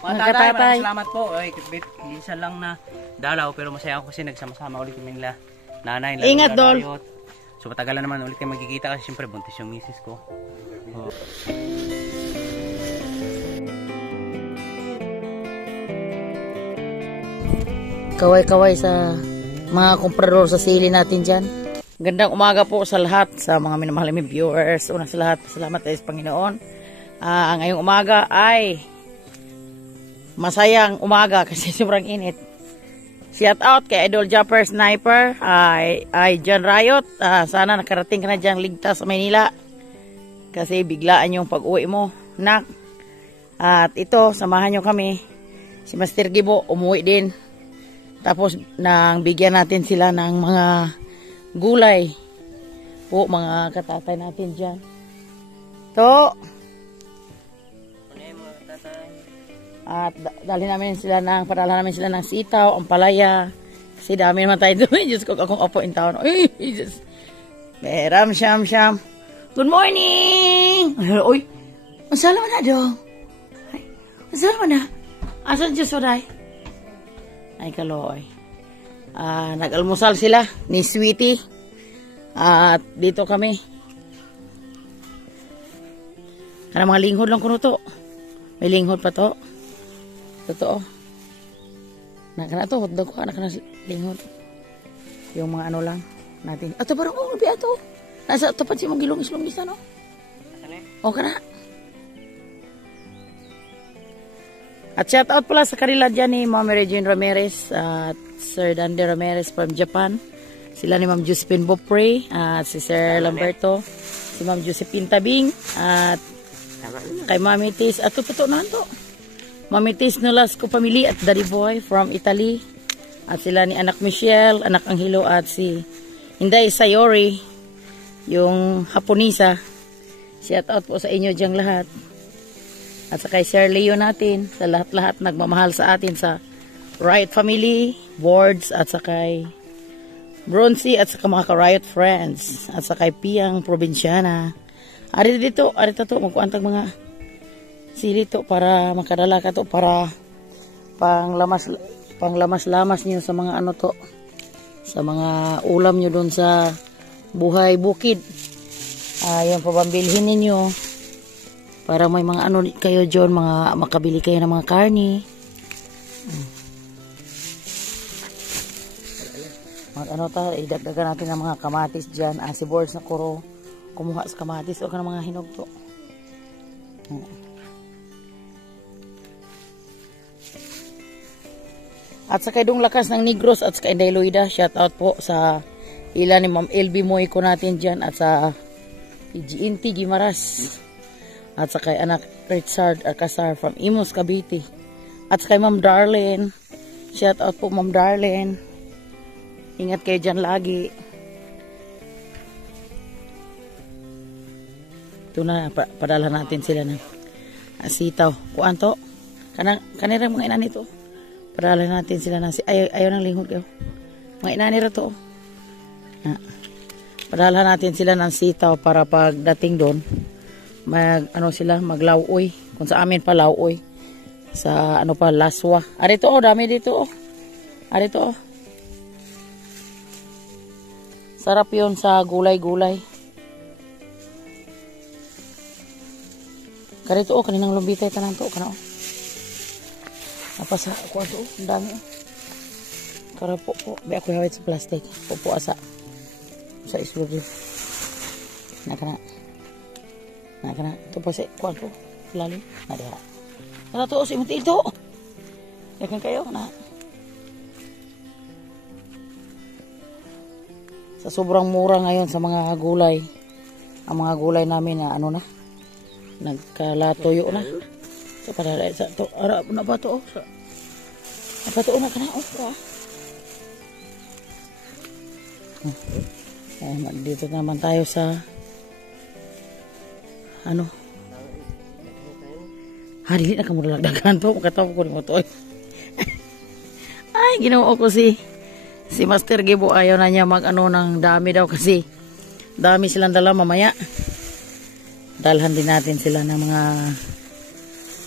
Mga tatay, maraming salamat po. Ay, isa lang na dalaw pero masaya ako kasi nagsama-sama ulit kami nila. Nanay, ingat, Dol. So patagalan naman ulit kayo magkikita kasi siyempre buntis yung misis ko. Oh. Kaway-kaway sa mga komprador sa sili natin dyan. Gandang umaga po sa lahat, sa mga minamahal namin viewers. Una sa lahat, salamat sa Panginoon. Ngayong umaga ay masayang umaga kasi sobrang init. Shout out kay Idol Jumper Sniper, ay John Riot. Sana nakarating ka na dyan ligtas sa Maynila. Kasi biglaan yung pag-uwi mo, nak. At ito, samahan nyo kami. Si Master Gibo, umuwi din. Tapos, nang bigyan natin sila ng mga gulay. Po, mga katatay natin dyan. To. At padala namin sila ng sitaw, ampalaya. Kasi dami naman tayo doon. Diyos ko, akong opo in town. Uy, Jesus. Meram, syam. Good morning! Uy, masala man na do. Masala man na. Asan Diyos waday? Ay, kaloy. Nag-almusal sila ni Sweetie. At dito kami. Kana mga linghod lang kuno to. May linghod pa to. Totoo. Nakana to, hotdog ko. Nakana linghod. Yung mga ano lang natin. Ato parang biya to. Nasa tapat si mong gilong-islong isa, no? O ka na. At shout out pala sa kanila dyan ni Ma'am Regine Ramirez at Sir Dandy Ramirez from Japan. Sila ni Ma'am Josephine Bopre at si Sir Lamberto, si Ma'am Josephine Tabing at kay Mami Tis. At ito na to. Mami Tis Nolasco Family at Daddy Boy from Italy. At sila ni Anak Michelle, Anak Angelo at si Inday Sayori, yung Haponisa. Shout out po sa inyo diyang lahat. At sa kay Sir Leo natin, sa lahat-lahat nagmamahal sa atin sa Riot Family, Boards, at sa kay Bronzy, at sa mga ka-Riot Friends, at sa kay Piang Provinciana. Arito to, magkuantag mga sili to para makadala ka to para panglamas-lamas niyo sa mga ano to, sa mga ulam niyo doon sa buhay bukid. Yan po pambilhin ninyo para may mga ano kayo dyan, mga makabili kayo ng mga karni. Ano ta, idagdagan natin ng mga kamatis dyan. Si Boards na kuro kumuha sa kamatis o ka ng mga hinog to. At sa kaidong lakas ng Negros at sa Inday Loida, shout out po sa ilan ni Ma'am LB Moy ko natin dyan at sa GNT Gimaras at sa kay Anak Richard Alcazar from Imus, Cavite at sa kay Ma'am Darlene. Shout out po Ma'am Darlene, ingat kayo dyan lagi. Ito na, padala natin sila ng sitaw. Kuan to kanira mga inani to, padala natin sila ng ayaw ng linghod kayo mga inani to. Padala natin sila ng sitaw para pagdating doon maglauoy. Kung sa amin pa lauoy. Sa laswa. Arito dami dito Arito sarap yun sa gulay-gulay. Karito kaninang lumbitay tanang to kana apa sa kuan to ang dami karapo po. Be ako hawit sa plastic. Pupo asa sa isulod nakana ito pa si kuwan po lalim na diha to si muti ito yakin kayo na sa sobrang mura ngayon sa mga gulay. Ang mga gulay namin na nagkalatoyo na sa padala sa to ara na ba to na kana dito naman tayo sa dili na kamo lagdagan to makataw ko nimo to. Ay ginoo ko si Master Gibo, ayaw na niya ng dami daw kasi dami silang dala mamaya. Dalhan din natin sila ng mga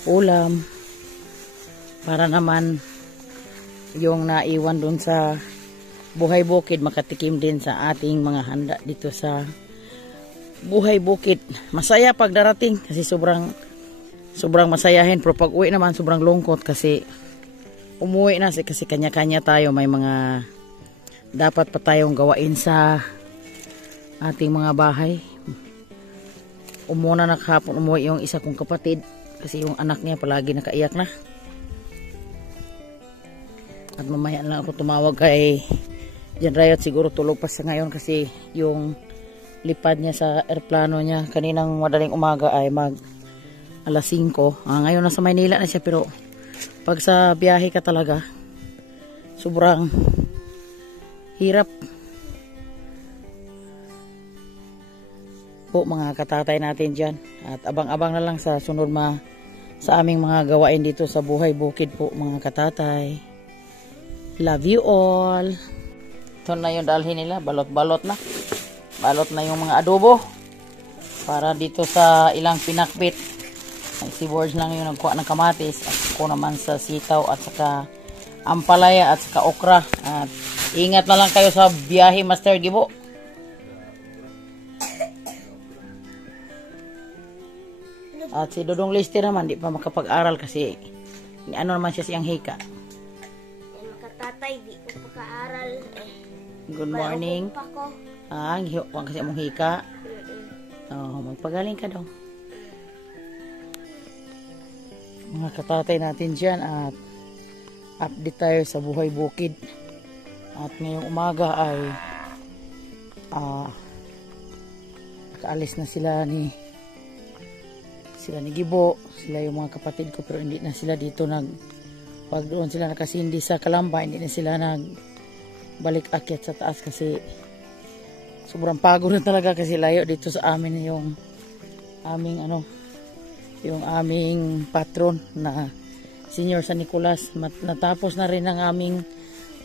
ulam. para naman yung naiwan dun sa buhay bukid makatikim din sa ating mga handa dito sa buhay bukid. Masaya pag darating kasi sobrang masayahin, pero pag uwi naman sobrang lungkot kasi umuwi na kasi kanya-kanya tayo, may mga dapat pa tayong gawain sa ating mga bahay. Umuna na kahapon umuwi yung isa kong kapatid kasi yung anak niya palagi nakaiyak na. At mamaya lang ako tumawag kay Jan Rayot, siguro tulog pa siya ngayon kasi yung lipad niya sa airplano niya kaninang madaling umaga ay mag alas 5. Ngayon nasa Maynila na siya, pero pag sa biyahe ka talaga sobrang hirap po mga katatay natin dyan. At abang-abang na lang sa sunod sa aming mga gawain dito sa buhay bukid po mga katatay. Love you all. Ito na yung dalhin nila, balot-balot na. Balot na yung mga adobo para dito sa ilang pinakbit. Si Borge lang yung nagkuha ng kamatis at ako naman sa sitaw at saka ampalaya at saka okra. At ingat na lang kayo sa biyahe, Master Gibo. At si Dodong Lister naman di pa makapag-aral kasi ano naman siya siyang hika. Makatatay, di ko pagka-aral. Good morning. Hiyo ko kasi mong hika. Magpagaling ka daw. Mga katatay natin dyan at update tayo sa buhay bukid. At ngayong umaga ay nakaalis na sila ni Gibo, sila yung mga kapatid ko, pero hindi na sila dito pag doon sila nakasindi sa Kalamba, hindi na sila balik akyat sa taas kasi sobrang pagod na talaga kasi layo dito sa amin yung aming patron na Senior San Nicolas. Natapos na rin ang aming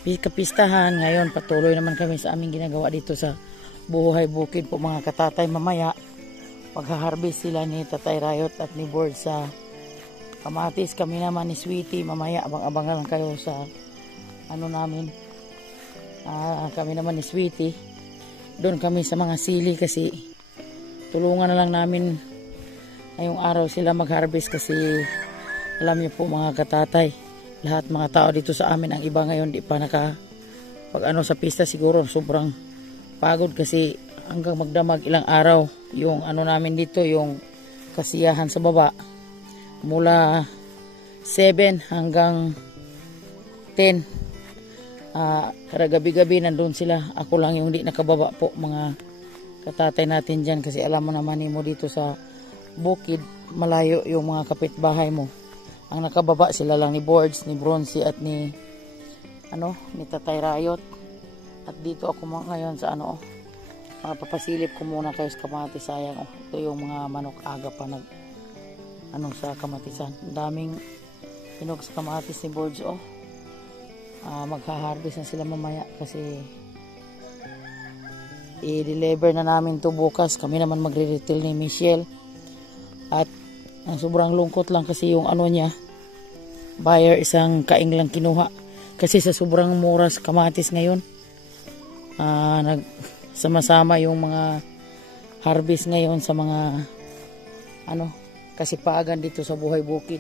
kapistahan. Ngayon patuloy naman kami sa aming ginagawa dito sa buhay bukid po mga katatay. Mamaya pagha-harvest sila ni Tatay Rayot at ni Board sa kamatis, kami naman ni Sweetie mamaya abang-abang lang kayo sa namin. Kami naman ni Sweetie doon kami sa mga sili kasi tulungan na lang namin ngayong araw sila mag-harvest kasi alam niyo po mga katatay, lahat mga tao dito sa amin, ang iba ngayon di pa pag sa pista siguro sobrang pagod kasi hanggang magdamag ilang araw yung namin dito, yung kasiyahan sa baba mula 7 hanggang 10. Kada gabi-gabi nandun sila, ako lang yung di nakababa po mga katatay natin dyan kasi alam mo naman mo dito sa bukid malayo yung mga kapitbahay mo. Ang nakababa sila lang ni Boards, ni Bronzy at ni Tatay Rayot. At dito ako ngayon sa papasilip ko muna kayo sa kamatis. Sayang ito yung mga manok aga pa sa kamatisan. Daming hinog sa kamatis ni Boards magha-harvest na sila mamaya kasi i-deliver na namin to bukas. Kami naman magre-retail ni Michelle. At ang sobrang lungkot lang kasi yung niya, buyer isang kaing lang kinuha kasi sa sobrang mura sa kamatis ngayon. Sama-sama yung mga harvest ngayon sa mga kasipagan dito sa buhay bukid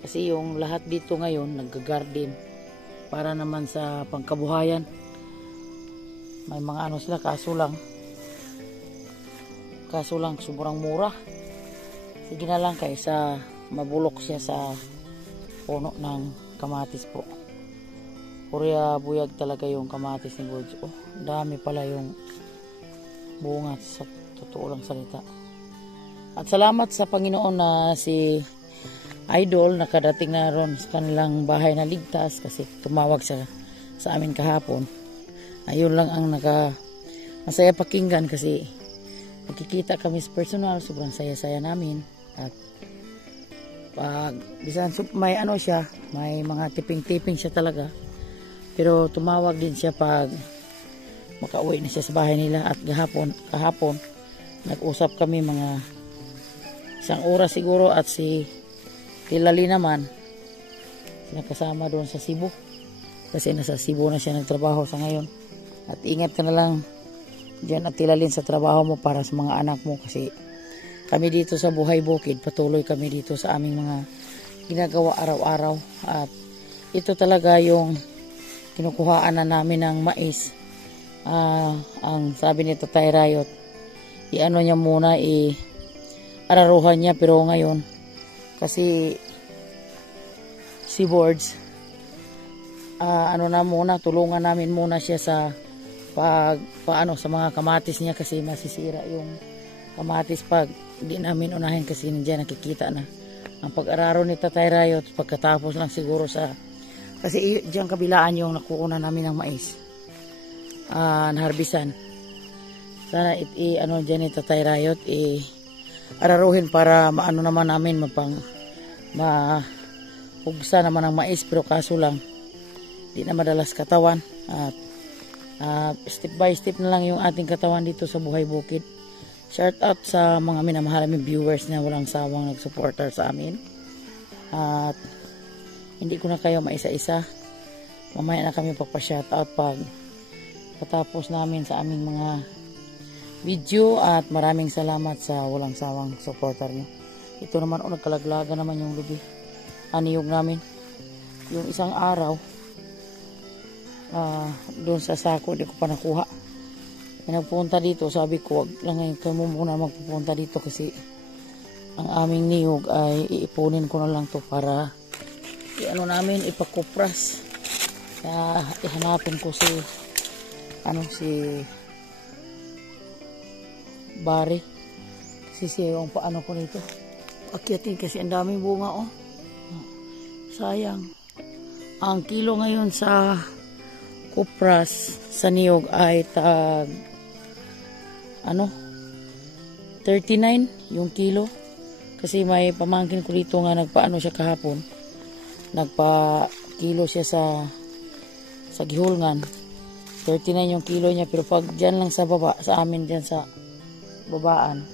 kasi yung lahat dito ngayon nagga-garden para naman sa pangkabuhayan. May mga sila, kaso lang sobrang mura. Sige na lang kaysa mabulok siya sa puno ng kamatis po. Purya buyag talaga yung kamatis ni Boards. Dami pala yung bunga sa totoo lang salita. At salamat sa Panginoon na si Idol nakadating na ron sa kanilang bahay na ligtas kasi tumawag siya sa amin kahapon. Ayun lang ang masaya pakinggan kasi nakikita kami sa personal, sobrang saya-saya namin. At pag bisan may siya, may mga tiping-tiping siya talaga. Pero tumawag din siya pag makauwi na siya sa bahay nila. At kahapon nag-usap kami mga 1 oras siguro. At si Tilali naman, kinakasama doon sa Cebu. Kasi nasa Cebu na siya nagtrabaho sa ngayon. At ingat ka na lang dyan at tilalin sa trabaho mo para sa mga anak mo. Kasi kami dito sa Buhay Bukid, patuloy kami dito sa aming mga ginagawa araw-araw. At ito talaga yung kinukuhaan na namin ng mais. Ang sabi ni Tatay Rayot, i-ano niya muna, araruhan niya, pero ngayon kasi si Boards na muna, tulungan namin muna siya sa paano sa mga kamatis niya kasi masisira yung kamatis pag di namin unahin kasi nandiyan nakikita na ang pag-araro ni Tatay Rayot. Pagkatapos lang siguro kasi diyan kabilaan yung nakuuna namin ng mais naharbisan. Sana diyan ni Tatay Rayot araruhin para maano naman namin mapugsa naman ang mais, pero kaso lang di na madalas katawan at step by step na lang yung ating katawan dito sa Buhay Bukid. Shout out sa mga minamahal naming viewers na walang sawang nagsuporter sa amin. At hindi ko na kayo maisa-isa. Mamaya na kami pagpa-shout out pag patapos namin sa aming mga video, at maraming salamat sa walang sawang supporter nyo. Ito naman nagkalaglaga naman yung lubi. Aniyog namin. Yung isang araw doon sa sako, di ko pa nakuha. Nagpunta dito, sabi ko wag lang ngayon kayo muna magpupunta dito kasi ang aming niyog ay iipunin ko na lang to para namin ipakupras. Ihanapin ko si Bari kasi siya yung paano ko nito akyatin kasi ang daming bunga sayang. Ang kilo ngayon sa kupras sa niyog ay tag 39 yung kilo kasi may pamangkin ko dito nga nagpaano siya kahapon, nagpa-kilo siya sa gihulngan. 39 yung kilo niya, pero pag dyan lang sa baba, sa amin dyan sa babaan,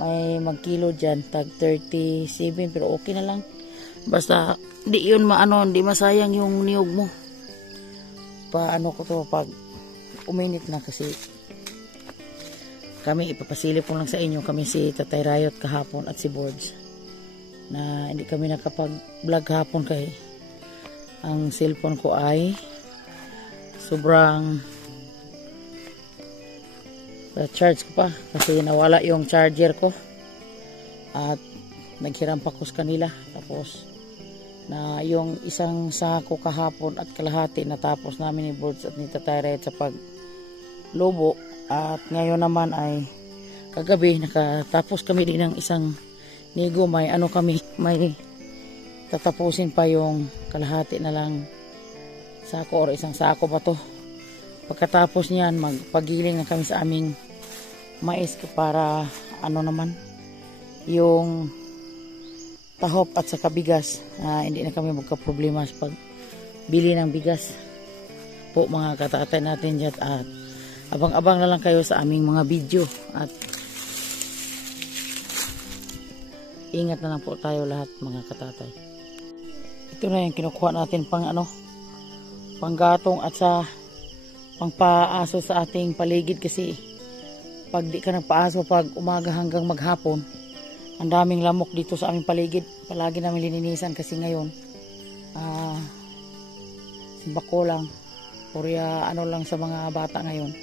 may magkilo dyan, tag 37, pero okay na lang. Basta, di yun di masayang yung niyog mo. Paano ko to pag uminit na kasi kami, ipapasilip ko lang sa inyo, kami si Tatay Rayot kahapon at si Boards, na hindi kami nakapag-vlog kahapon kay ang cellphone ko ay sobrang charge ko pa kasi nawala yung charger ko at naghiram pa ko sa kanila. Tapos na yung isang sako kahapon at kalahati natapos namin ni Boards at ni Tatay Rayot sa paglobo, at ngayon naman ay kagabi nakatapos kami din ng isang nigo. May may tatapusin pa yung kalahati na lang sako or isang sako pa to. Pagkatapos niyan magpagiling na kami sa aming mais para yung tahop at saka bigas, hindi na kami magka-problema sa pagbili ng bigas po mga katatay natin dyan. At abang-abang na lang kayo sa aming mga video at ingat na lang po tayo lahat mga katatay. Ito na yung kinukuha natin panggatong at sa pangpaaso sa ating paligid kasi pag di ka nagpaaso pag umaga hanggang maghapon, ang daming lamok dito sa aming paligid. Palagi namin lininisan kasi ngayon bako lang Korea lang sa mga bata ngayon.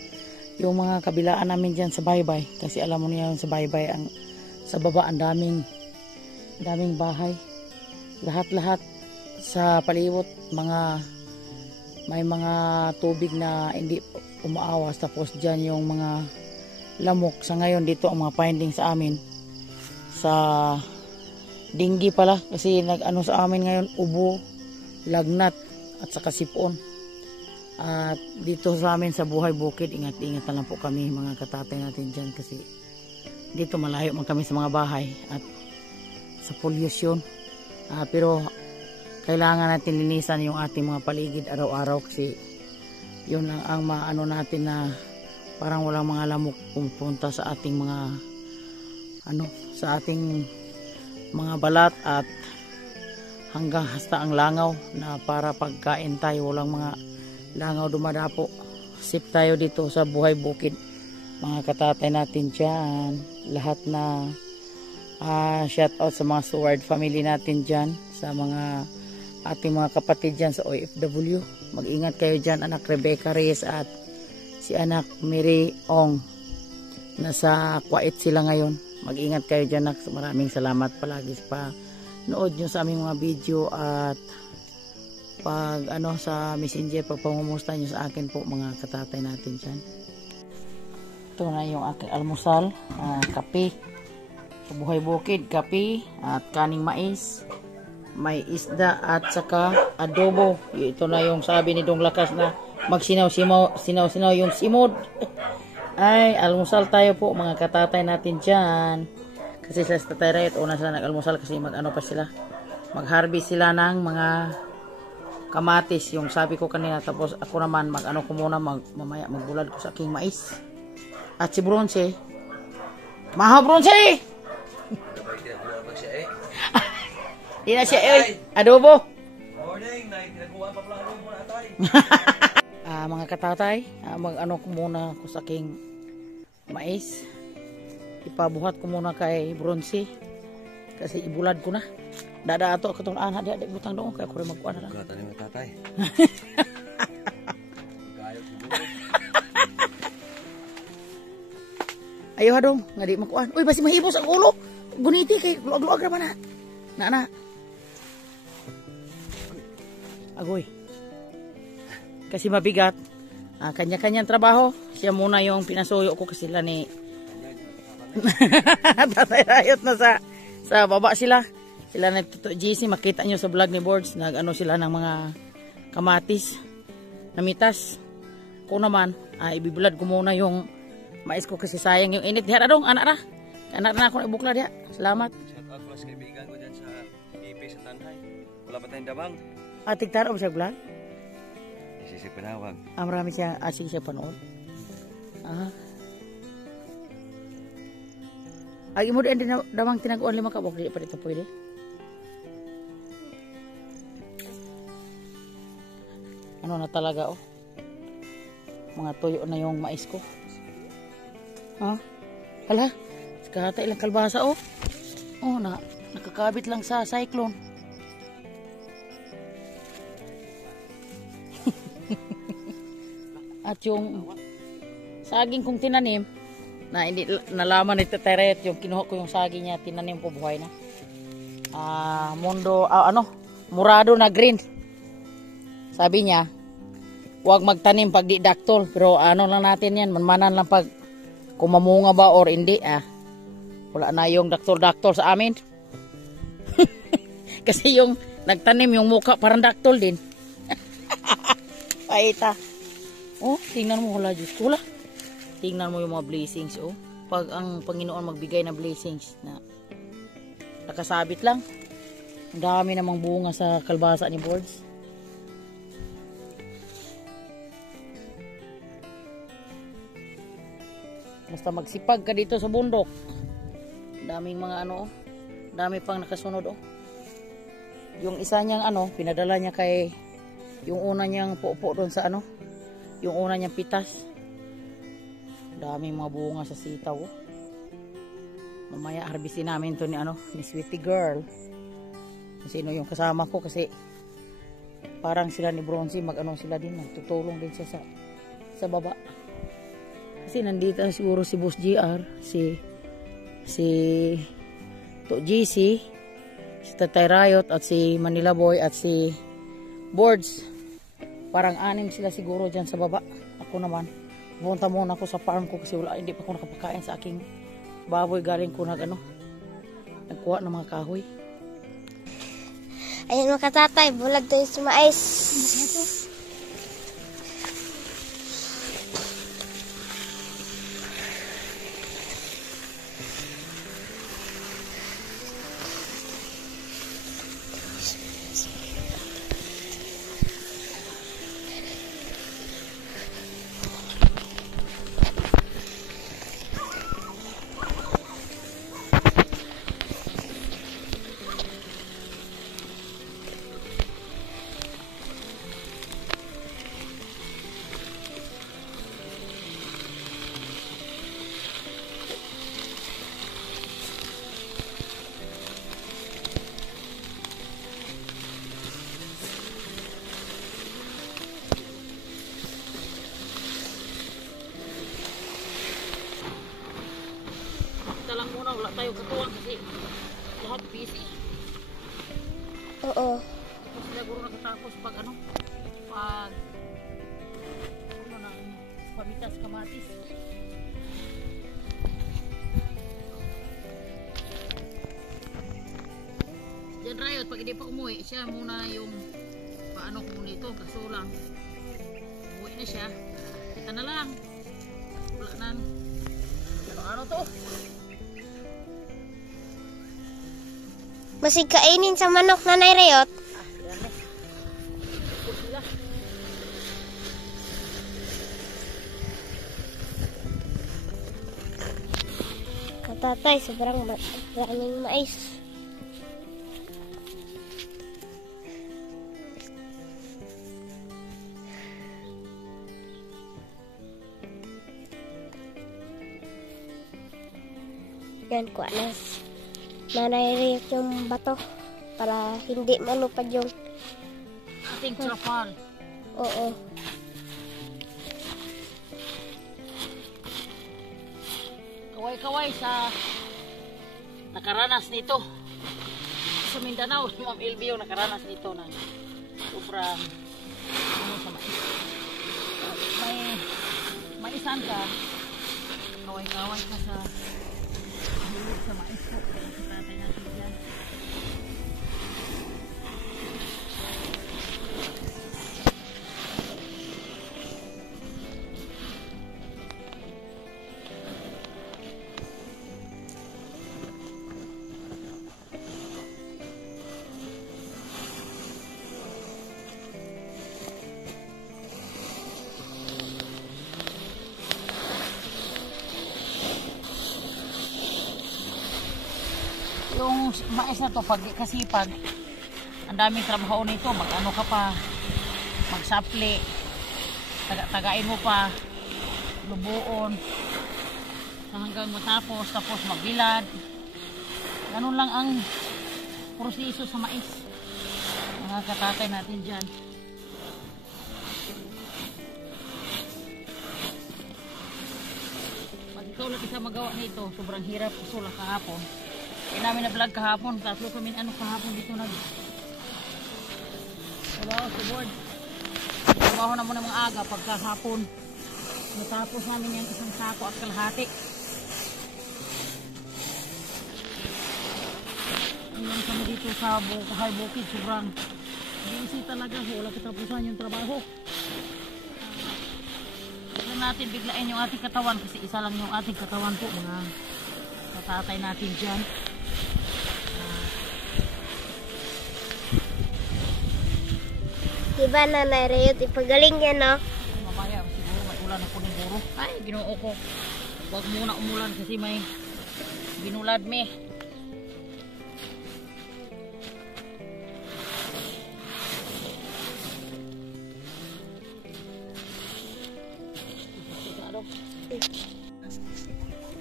Yung mga kabilaan namin dyan sa baybay, kasi alam mo niya sa baybay sa baba ang daming bahay, lahat sa palibot may mga tubig na hindi umaawas. Tapos dyan yung mga lamok. Sa ngayon dito ang mga findings sa amin sa dinggi pala, kasi sa amin ngayon ubo, lagnat at saka sipon. At dito sa amin sa Buhay Bukid, ingat-ingat na lang po kami mga katatay natin dyan kasi dito malayo man kami sa mga bahay at sa pollution. Pero kailangan natin linisan yung ating mga paligid araw-araw kasi yun lang ang natin na parang walang mga lamok pumupunta sa ating mga sa ating mga balat at hanggang hasta ang langaw na para pagkain tayo, walang mga langaw dumadapo. Sip tayo dito sa buhay bukid, mga katatay natin dyan, lahat na shout out sa mga Seward family natin dyan, sa mga ating mga kapatid dyan sa OFW. Mag-ingat kayo dyan, anak Rebecca Reyes at si anak Mary Ong, nasa Kuwait sila ngayon. Mag-ingat kayo dyan, anak. Maraming salamat palagi pa nood nyo sa aming mga video at pag sa messenger, pag pangumusta nyo sa akin po, mga katatay natin dyan. Ito na yung aking almusal, kape sa buhay bukid, kape at kaning mais, may isda at saka adobo. Ito na yung sabi ni Dong Lakas na magsinaw-sinaw yung simod. Ay, almusal tayo po, mga katatay natin dyan. Kasi sa Tatay Riot, una sila nag-almusal kasi mag-harvest sila ng mga kamatis, yung sabi ko kanina. Tapos ako naman, ko muna, mamaya magbulad ko sa aking mais. At si Bronze, Maha Bronze! Di na siya, adobo! Morning, nagkuha pa pala mo na tay. Mga katatay, ko muna ko sa aking mais. Ipabuhat ko muna kay Bronze kasi ibulad ko na. Dada ato katong ana dia butang doon kay ko rin magkuan na lang. Gata ni tatay. Ayo hadong, nga di makuan. Uy, basi mahibos ang ulo. Guniti kay luag-luag ra man na. Na. Agoy. Kasi mabigat. Kanya-kanyang trabaho. Siya muna yung pinasuyo ko kasi sila ni Tatay Riot na sa baba sila. Sila na GC, makita nyo sa vlog ni Boards, sila ng mga kamatis, namitas. Ko naman, ibibulad ko muna yung mais ko kasi sayang yung init. Diha dong, anak na ako na ibukla diha. Salamat. Shout out plus kaibigan ko dyan sa IP sa Tanhay. Wala pa tayong dabang. Tigtaro ba siya vlog? Isisip panawag. Marami siya, siya panood. Ay mo din damang tinaguan 5 kabok, di pa dito pwede. Ano na talaga mga tuyo na yung mais ko. Hala, kahata ilang kalbasa nakakabit lang sa cyclone. At yung saging kong tinanim na hindi nalaman ni Tatay Riot, yung kinuha ko yung saging niya, tinanim ko, buhay na. Murado na green. Sabi niya, huwag magtanim pag di daktol, pero lang natin yan, manmanan lang pag kumamunga ba or hindi. Wala na yung daktol sa amin. Kasi yung nagtanim yung muka parang daktol din. Paita. Tingnan mo, wala Diyos. Wala. Tingnan mo yung mga blessings, Pag ang Panginoon magbigay na blessings na nakasabit lang. Ang dami namang bunga sa kalbasa ni Boards. Basta magsipag ka dito sa bundok. Daming mga dami pang nakasunod, Yung isa niyang pinadala niya kay yung una niyang pupo doon sa yung una niyang pitas. Daming mga bunga sa sitaw. Mamaya harvestin namin to ni Sweetie Girl. Sino yung kasama ko kasi parang sila ni Bronzy sila din, magtutulong din sa baba. Kasi nandito siguro si Boss GR, si To GC, si Tatay Riot at si Manila Boy at si Boards. Parang 6 sila siguro dyan sa baba. Ako naman pumunta muna ako sa farm ko kasi hindi pa ako nakapakain sa aking baboy. Galing ko nagkuha ng mga kahoy. Ayun mga katatay, bulag tayo sa mais. tayo katuwang kasi lahat busy. Oo. Tapos siguro nakatapos pag ano na pamitas kamatis. Diyan Rayot, pag hindi pa umuwi, siya muna yung paano ko muna ito, kaso lang umuwi na siya, kita na lang wala na ano to. Masig kainin sa manok na Rayot. Tatay, sobrang maraming mais. Yan, kuha na. Nanay yung bato para hindi malupad yung Ating trapal. oo. Kaway-kaway sa nakaranas nito sa Mindanao. Si Ma'am Elvio nakaranas nito na sobrang ano sa mais. May maisan ka, kaway-kaway ka sa hilig sa mais po. Sa tatay natin dyan. Yung mais na to, kasi pag ang daming trabaho nito, mag-ano ka pa, magsapli, tagain mo pa, lubuon, hanggang matapos, tapos magbilad. Ganun lang ang proseso sa mais. Mga katatay natin dyan. Pag ikaw lang isa magawa nito, sobrang hirap. Kusula kahapon. Hindi namin na-vlog kahapon. Tatlo kami kahapon dito trabaho sa board. Trabaho na muna mga aga pagkahapon. Natapos namin yung isang sako at kalahati. Ngayon kami dito sa Bukahay Bukid. Sobrang busy talaga. Wala katapusan yung trabaho. Huwag natin biglain yung ating katawan kasi isa lang yung ating katawan po. Mga katatay natin dyan. Diba Nanay Rayot, ipagaling yan, no? Mamaya siguro may ulan ako ng buro. Ay, ginoo ko. Huwag muna umulan kasi may binulad me.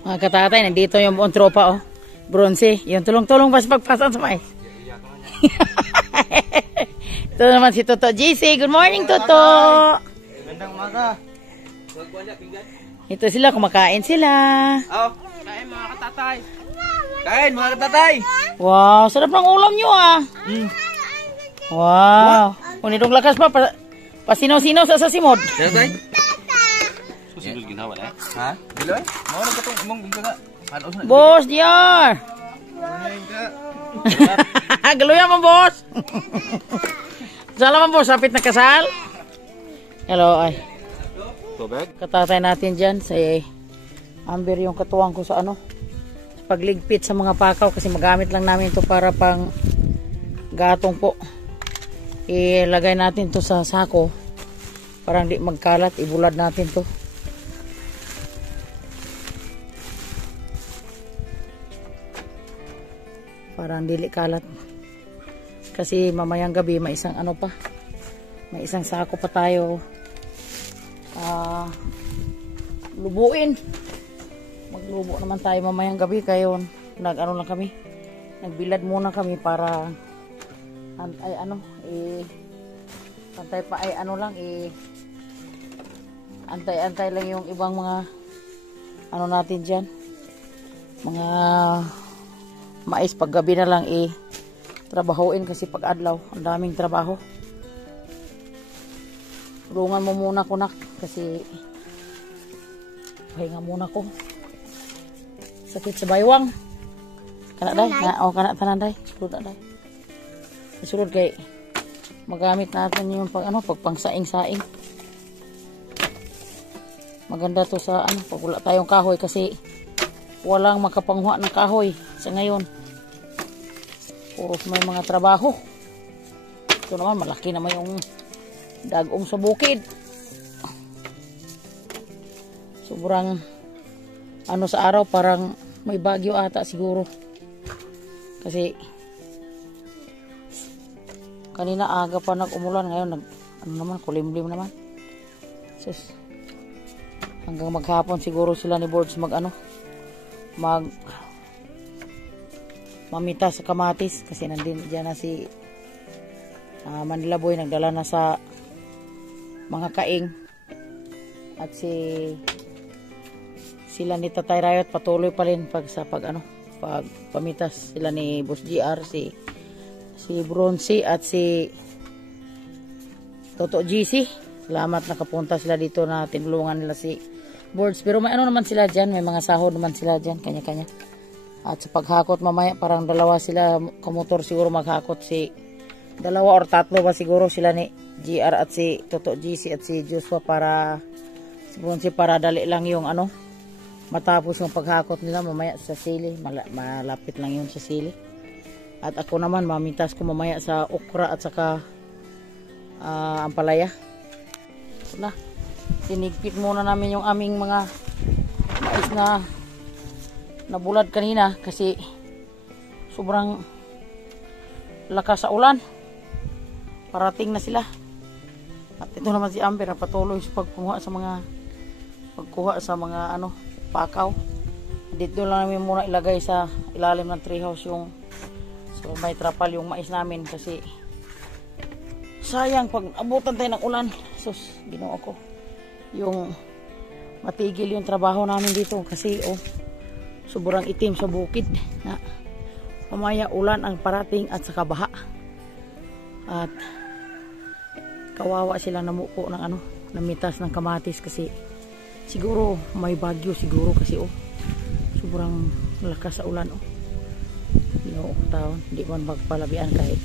Mga katatay, nandito yung buong tropa, oh. Bronze. Yung tulong-tulong pas pagpasan sa mais. Ito naman si Toto JC. Good morning, Toto. Gandang umaga. Ito sila, kumakain sila. Oh, kain mga katatay. Kain mga katatay. Wow, sarap ng ulam nyo, ah. Wow. Kung itong lakas pa, pasinaw-sinaw sa simod. Tatay? Susunod ginawa na eh. Ha? Bilo eh? Mga nagkatong imong bingka. Boss, diyan. Galuyan mo, boss. Salamat, boss. Sapit na kasal. Hello, ay. Tubig? Katatay natin dyan. Sa Amber yung katuwang ko sa ano. Pagligpit sa mga pakaw. Kasi magamit lang namin to para pang gatong po. Ilagay natin to sa sako. Parang di magkalat. Ibulad natin to. Parang dili kalat. Kasi mamayang gabi may isang ano pa. May isang sako pa tayo. Lubuin. Maglubo naman tayo mamayang gabi. Kaya nag-ano lang kami. Nagbilad muna kami para antay pa ay ano lang antay lang yung ibang mga ano natin dyan. Mga mais pag gabi na lang trabahoin kasi pag adlaw ang daming trabaho. Tulungan mo muna ko nak kasi pahinga muna ko. Sakit sa baywang. Kana day, kana tanan day. Sulod na day. Sulod kay magamit natin yung pag pagpangsaing-saing. Maganda to sa pag wala tayong kahoy kasi walang makapanghuha ng kahoy sa ngayon. Puro may mga trabaho. Ito naman malaki naman yung dagong sa bukid. Sobrang sa araw parang may bagyo ata siguro. Kasi kanina aga pa nag-umulan, ngayon naman kulimlim naman. Sus. Hanggang maghapon siguro sila ni Boards mamita sa kamatis kasi nandun dyan na si Manila Boy nagdala na sa mga kaing at sila ni Tatay Riot patuloy pa rin pag pamitas sila ni Boss GR si Bronzy at si Toto GC. Salamat nakapunta sila dito na tinulungan nila si Boards, pero may naman sila dyan, may mga sahod naman sila dyan kanya-kanya. At sa paghakot mamaya parang dalawa sila kamotor siguro maghakot, dalawa or tatlo ba siguro sila ni GR at si Toto GC at si Joshua para si Bronzy para dali lang yung matapos yung paghakot nila mamaya sa sili. Malapit lang yun sa sili. At ako naman mamitas ko mamaya sa okra at saka ampalaya. Na sinigpit muna namin yung aming mga mais na nabulad kanina kasi sobrang lakas sa ulan. Parating na sila. At ito naman si Amber na patuloy sa pagkuha sa mga pakaw. Dito lang namin muna ilagay sa ilalim ng treehouse so may trapal yung mais namin kasi sayang pag abutan tayo ng ulan. Sus, Ginoo ko. Yung matigil yung trabaho namin dito kasi sobrang itim sa bukid na mamaya ulan ang parating at saka baha. At kawawa sila namuko ng namitas ng kamatis kasi siguro may bagyo siguro kasi sobrang lakas sa ulan taon hindi man magpalabian kahit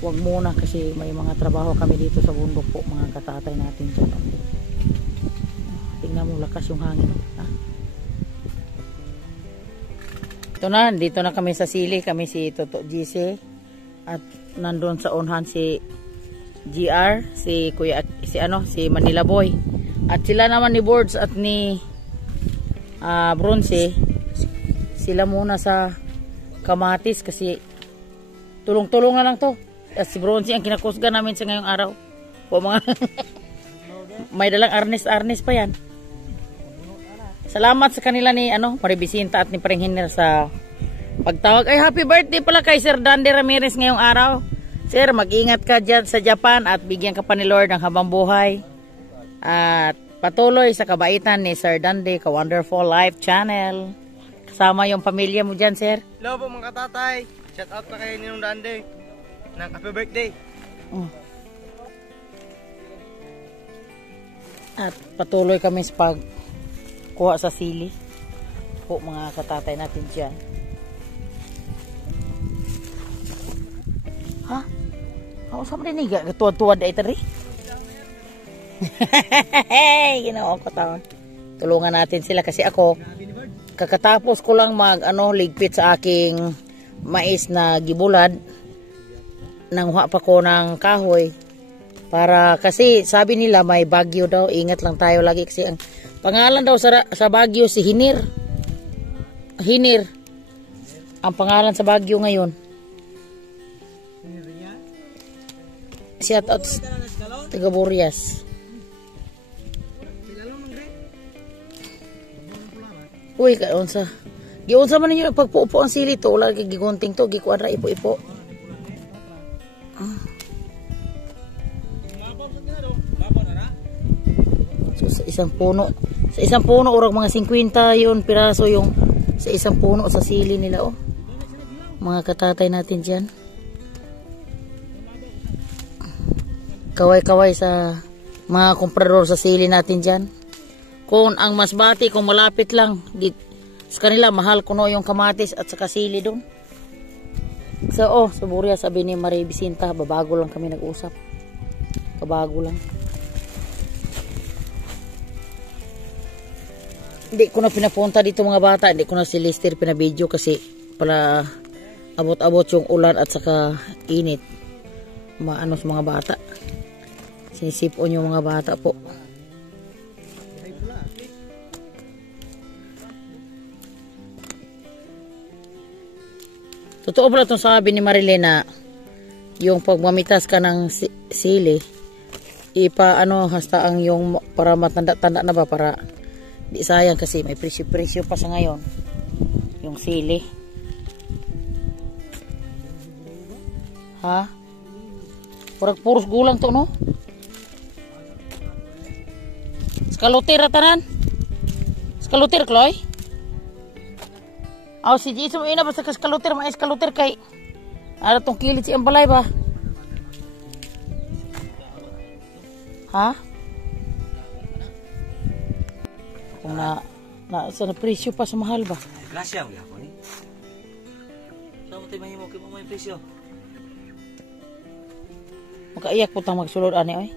wag muna kasi may mga trabaho kami dito sa bundok po mga katatay natin dyan. Tingnan mo lakas yung hangin ito na, dito na kami sa sili, kami si Toto GC at nandun sa unhan si GR, si Kuya si Manila Boy at sila naman ni Boards at ni Bronzy sila muna sa kamatis kasi tulong-tulong na lang to. At si Bronzy ang kinakusga namin sa ngayong araw. O mga may dalang arnis pa yan. Salamat sa kanila ni Maribisinta at ni Paringhiner sa pagtawag. Ay, happy birthday pala kay Sir Dandy Ramirez ngayong araw. Sir, mag-ingat ka dyan sa Japan at bigyan ka pa ni Lord ng habang buhay. At patuloy sa kabaitan ni Sir Dandy ka Wonderful Life Channel. Kasama yung pamilya mo dyan, sir. Hello po mga katatay. Shout out pa kayo Ninong Dandy. Happy birthday. At patuloy kami sa pagkuha sa sili po mga katatay natin dyan. Ha? Ako sa marinig, tuwad-tuwad ay tari. Ginoo ko taon. Tulungan natin sila kasi ako kakatapos ko lang ligpit sa aking mais na gibulad nanghuha pa ko ng kahoy para kasi sabi nila may bagyo daw, ingat lang tayo lagi kasi ang pangalan daw sa bagyo si Hinir ang pangalan sa bagyo ngayon. Shout out taga Burias. Uy, kaunsa. Giunsa man ninyo pagpuupo ang sili to, wala gigunting to, gikuadra ipo-ipo. So sa isang puno urang mga 50 yun piraso yung sa isang puno sa sili nila mga katatay natin dyan. Kaway-kaway sa mga komprador sa sili natin dyan. Kung ang masbati, kung malapit lang, sa kanila, mahal ko no yung kamatis at saka sili doon. So, sa Buria, sabi ni Marie Bisinta, babago lang kami nag-usap. Kabago lang. Hindi ko na pinapunta dito mga bata. Hindi ko na si Lester pinabidyo kasi para abot-abot yung ulan at saka init. Maano sa mga bata. Sinisipon yung mga bata po. Totoo pala itong sabi ni Marilyn na yung pagmamitas ka ng sili, ipaano hasta ang yung para matanda-tanda na ba para di sayang kasi may presyo-presyo pa sa ngayon yung sili. Ha? Puros gulang to no? Skalutir tanan? Skalutir Chloe? Aw si Jisoo ina basta kaskalutir may eskalutir kay ara tong kilit si ambalay ba? Ha? Kung na sa presyo pa sa mahal ba? Grasya ang yapon ni. Sa mo tayo mahimo kay mo may presyo. Makaiyak po tang magsulod ani oy.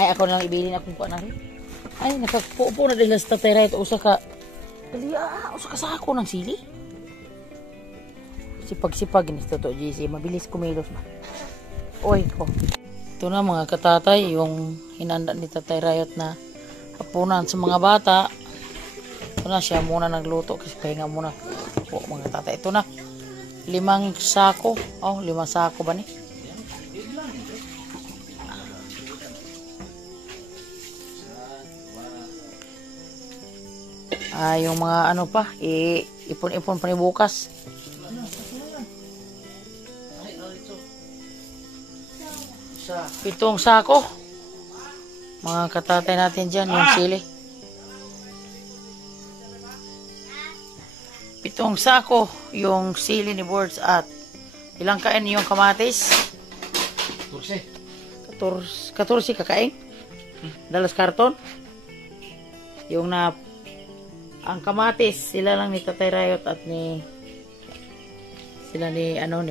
Ay ako na lang ibilin akong kuan na rin. Ay nakapupo na din sa tatay ito usa ka. Usa ka sako ng sili. Sipag-sipag ni to GC, mabilis kumilos ba. Oy ko. Ito na mga katatay, yung hinanda ni Tatay Rayot na hapunan sa mga bata. Ito na siya muna nagluto kasi pahinga muna po mga tatay. Ito na 5 sako. Oh, 5 sako ba ni? Yung mga ano pa, ipon-ipon pa ni bukas. Pitong sako. Mga katatay natin dyan, yung sili. 7 sako, yung sili ni Boards at ilang kain yung kamatis? 14 kakain? Dalas karton? Yung ang kamatis, sila lang ni Tatay Rayot at ni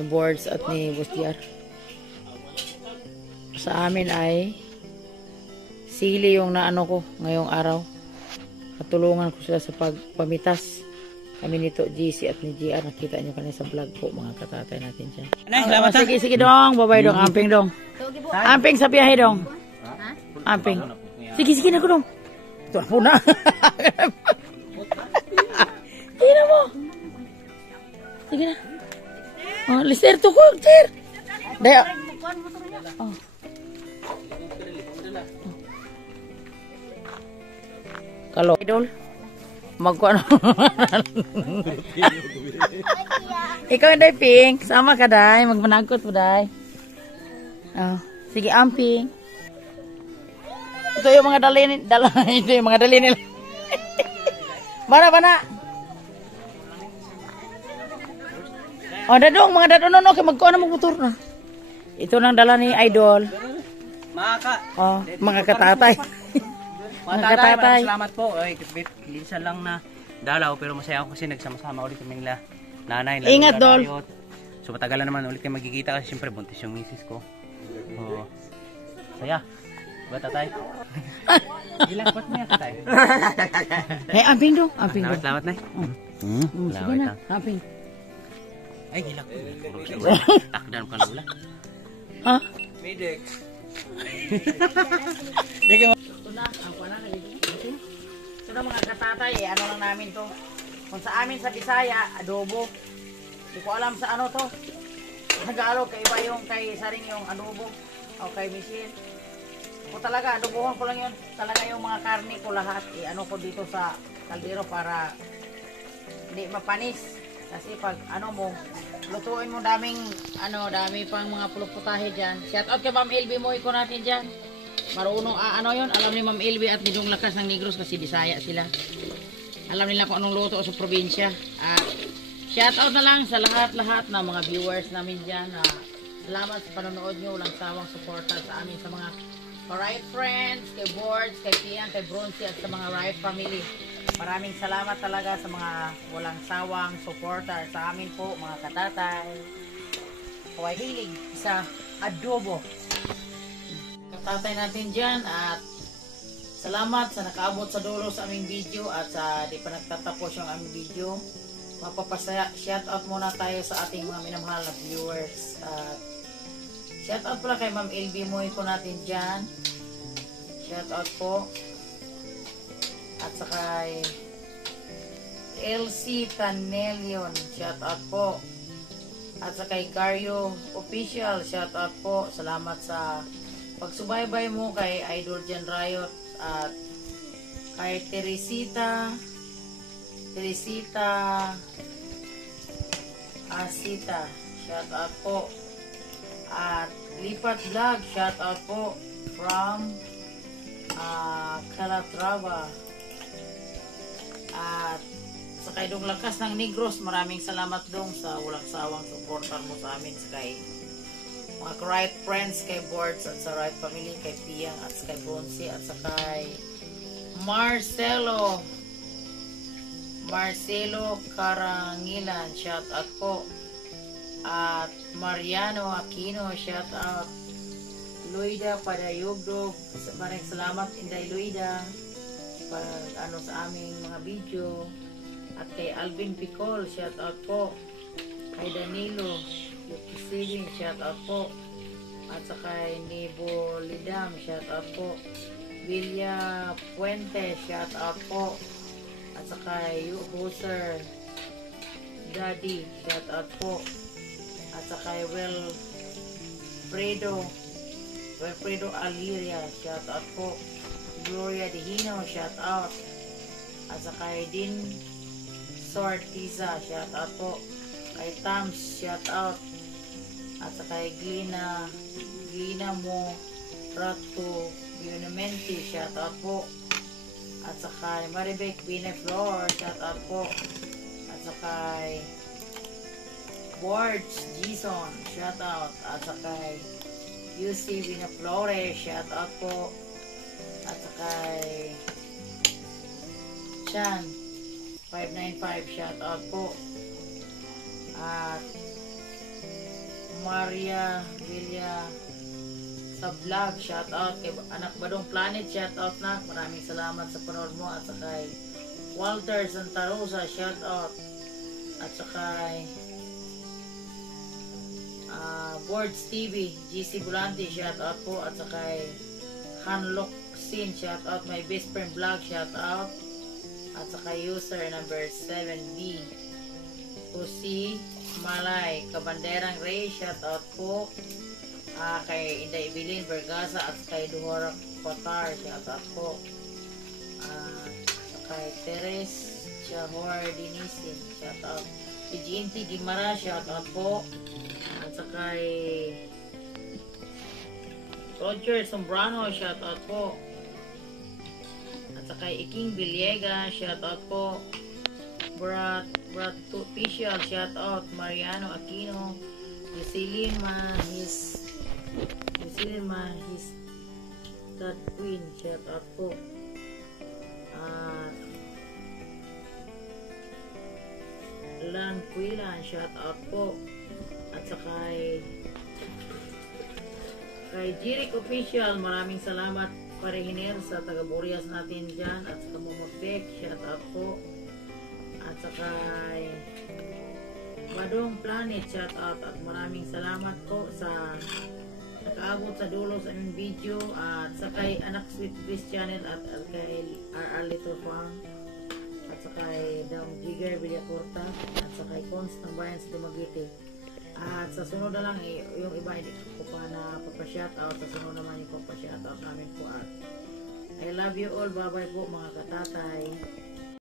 Boards at ni Bustiar. Sa amin ay sili yung naano ko ngayong araw. Katulungan ko sila sa pagpamitas. Kami nito GC at ni GR. Nakita nyo kanina sa vlog po mga katatay natin dyan. Sige dong. Babay dong. Amping dong. Amping sa biyahe dong. Amping. Sige na ko dong. Ito po na. Sige na mo. Sige na. Lister to ko. Lister. Daya. Oh. Kalau idol magkuano. Ikaw Day Pink, sama ka Day, magmanagkot mo Day. Oh, sige Amping. Ito yung mga ito yung mga dali nila. Bana. Oh, dadong mga dadong no kay magkuano magmotor na. Ito nang dala ni Idol. Mga katatay. Mga tatay, maraming salamat po. Ay, minsan lang na dalaw pero masaya ako kasi nagsama-sama ulit kami nila. Nanay, ingat Dol. So matagalan naman ulit kayo magkikita kasi siyempre buntis yung misis ko. Oh. Saya. Diba tatay? Gilakot niya tatay. Amping dong. Amping dong. Salamat na. Sige na. Amping. Ay, gilakot. Takdan ka na ulan. Ha? Medex. Ito na mga katatay, ano lang namin to. Kung sa amin sa Bisaya, adobo. Hindi ko alam sa ano to. Tagalog, kaiba yung kay Saring yung adobo. O kay Michelle. O talaga, adobohan ko lang yun. Talaga yung mga karne ko lahat. Ano ko dito sa kaldero para hindi mapanis. Kasi pag ano mo, lutuin mo dami pang mga puluputahe dyan. Shout out kay Ma'am Elby mo iko natin dyan. Marunong, yun, alam ni Ma'am Elby at Nidong Lakas ng Negros kasi Bisaya sila. Alam nila kung anong luto sa probinsya. At shoutout na lang sa lahat-lahat na mga viewers namin dyan. Salamat sa panonood nyo. Walang sawang suporta sa amin sa mga Riot friends, kay Boards, kay Pian, kay Bronzy at sa mga Riot family. Maraming salamat talaga sa mga walang sawang suporta sa amin po mga katatay. Huwag hilig sa adobo. Katatay natin dyan at salamat sa nakaabot sa dulo sa aming video at sa di pa nagtatapos yung aming video. Mapapasaya, shoutout muna tayo sa ating mga minamahal na viewers. At shoutout pala kay Ma'am LB Moy po natin dyan. Shoutout po. At sa kay LC Canelion. Shoutout po. At sa kay Cario Official. Shoutout po. Salamat sa pagsubaybay mo kay Idol Jan Riot. At kay Teresita Asita. Shoutout po. At Lipat Vlog, shout out po from Calatrava. At sa kay Dong Lakas ng Negros, maraming salamat dong sa walang sawang supportan mo sa amin sa kay mga Right friends, kay Boards at sa Right family, kay Piang at sa kay Bronzy at sa kay Marcelo Karangilan, shout out po. At Mariano Aquino, shout out. Luida Padayugdog, maraming salamat Inday Luida pag sa aming mga video. At kay Alvin Picol, shout out po. Kay Danilo Yukisibing, shout out po. At sa kay Nebo Lidam, shout out po. Villa Puente, shout out po. At sa kay User Daddy, shout out po. At sa kay Wilfredo Aliria, shout out po. Gloria Dihino, shout out. At sa kay Din Sortiza, shout out po. Kay Tams, shout out. At sa kay Glina Mo Rato Bionamenti, shout out po. At sa kay Maribek Bineflor, shout out po. At sa kay Boards Jason, shout out. At sa kay UC Binaflore, shout out po. At sa kay Chan 595, shout out po. At Maria Villa sa vlog, shout out. Kay Anak Badong Planet, shout out na. Maraming salamat sa panood mo. At sa kay Walter Santa Rosa, shout out. At sa kay Boards TV, GC Bulante, shout out po. At sa kay Hanlok Sin, shout out. My best friend vlog, shout out. At sa kay user number 7B Usi Malay Kabanderang Ray, shout out po. Kay Inday Ibilin Bergasa at kay Duhora Patar, shout out po. Sa kay Teres Chahor Dinisin, shout out. Kay GNT Gimara, shout out po. At sa kay Roger Sombrano, shout out po. At sa kay Iking Villegas, shout out po. Brat Official, shout out. Mariano Aquino, Yusilin Mahis Dad Queen, shout out po. Lan Quilan, shout out po. At sa kay Jirik Official, maraming salamat Parehiner sa taga-Burias natin dyan. At sa Kamumutbek, shout out po. At sa kay Badong Planet, shout out. At maraming salamat po sa nakaabot sa dulo sa aming video. At sa kay Anak Sweet Bliss Channel at kay RR Little Farm. At sa kay Daong Jigger Villacorta. At sa kay Cons ng Bayan sa Dumaguete. At sa sunod na lang, yung iba hindi ko pa na papashoutout. Sa sunod naman yung papashoutout namin po. At I love you all. Bye bye po mga katatay.